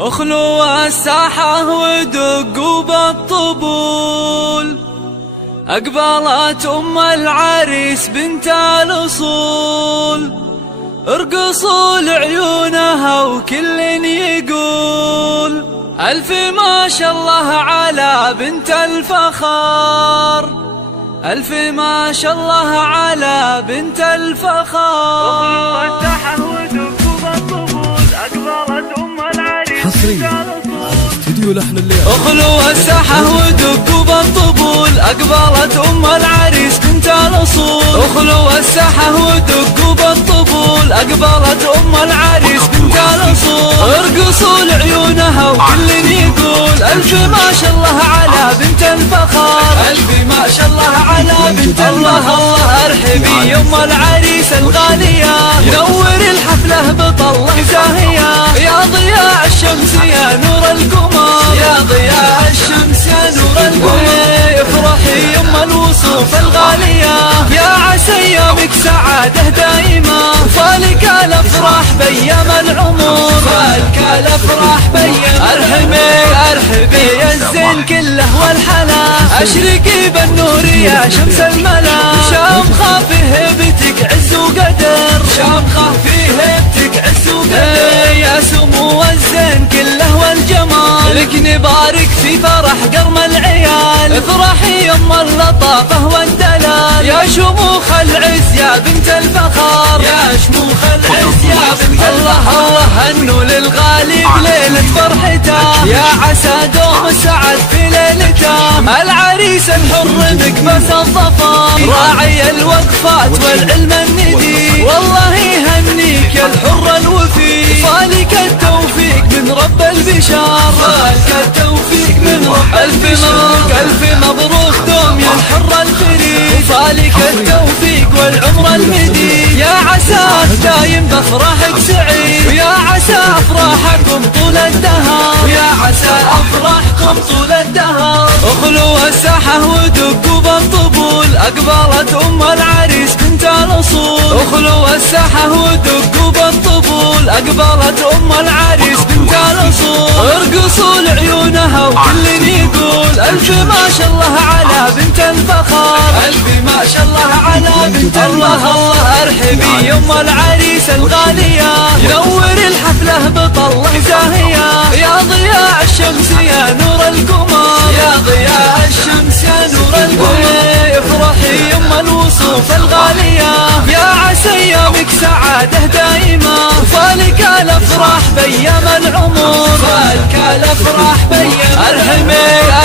اخلوا الساحة ودقوا بالطبول، أقبلت أم العريس بنت الأصول، ارقصوا لعيونها وكل يقول ألف ما شاء الله على بنت الفخار، ألف ما شاء الله على بنت الفخار. اخلوا الساحة ودقوا بالطبول، أقبلت أم العريس بنت الأصول، اخلوا الساحة ودقوا بالطبول، أقبلت أم العريس بنت الأصول، ارقصوا لعيونها وكل يقول ألف ما شاء الله على بنت الفخار، ألف ما شاء الله على بنت الله. ارحبي يا أم العريس الغالية، نور الحفلة بطلة زاهية، يا ضياء الشمس يا نور القمر، يا ضياء الشمس يا نور القمر. افرحي يا أم الوصوف الغالية، يا عسى يومك سعادة دائمة، فالك الافراح بيام العمر، فالك الافراح بيام. ارحبي يا الزين كله والحلا، اشرقي بالنور يا شمس الملا، شامخة في هيبتك عز وقدر، شامخة في هيبتك عز وقدر، يا سمو الزين كله والجمال، لك نبارك في فرح قرم العيال، افرحي يا أم اللطافة والدلال، يا شموخ العز يا بنت الفخار، يا شموخ العز يا بنت الله. هنوا للغالي بليلة فرحته، يا عسى دوم السعد في ليلته، العريس الحر مكبس الظفار، راعي الوقفات والعلم الندي، والله يهنيك يا الحر الوفي، فالك التوفيق من رب البشار، فالك التوفيق من رب. ألف مبروك ألف مبروك دوم يا الحر الفريد، فالك التوفيق والعمر المديد، يا عساك دايم بافراحك سعيد، ويا عسى افراحكم طول الدهر، يا عسى افراحكم طول الدهر. اخلوا الساحة ودقوا بالطبول، اقبلت ام العريس بنت الاصول، اخلوا الساحة ودقوا بالطبول، اقبلت ام العريس بنت الاصول، ارقصوا لعيونها وكل يقول ألف ما شاء الله على بنت الفخار، ألف ما شاء الله على بنت الله. ارحبي يا أم العريس الغالية، نور الحفلة بطلة زاهية، يا ضياء الشمس يا نور القمر، يا ضياء الشمس يا نور القمر. افرحي يا أم الوصوف الغالية، يا عسى يومك سعادة دائمة، فالك الافراح بيام العمر، فالك الافراح بيام.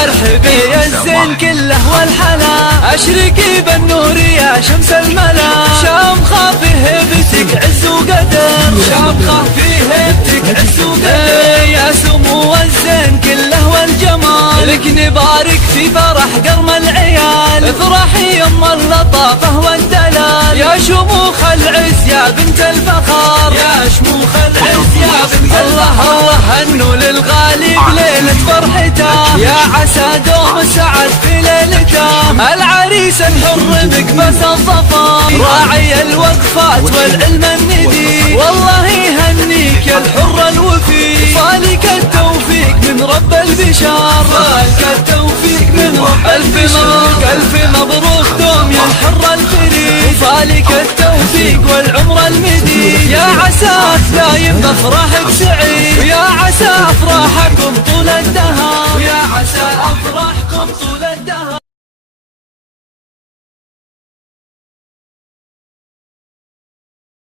ارحبي يا الزين كله والحلا، اشرقي بالنور يا شمس الملا، شامخة في هيبتك عز وقدر، شامخة في هيبتك عز وقدر، يا سمو الزين كله والجمال، لك نبارك في فرح قرم العيال، افرحي يا أم اللطافة والدلال، يا شموخ العز يا بنت الفخار، يا شموخ العز يا بنت الله. هنوا للغالي بليلة فرحته، يا عسى دوم السعد في ليلته، العريس الحر مكبس الظفار، راعي الوقفات والعلم الندي، والله يهنيك يا الحر الوفي، فالك التوفيق من رب البشار، فالك التوفيق من رب. ألف مبروك ألف مبروك دوم يا الحر الفريد، فالك التوفيق والعمر المديد، يا عساك دايم بافراحك سعيد،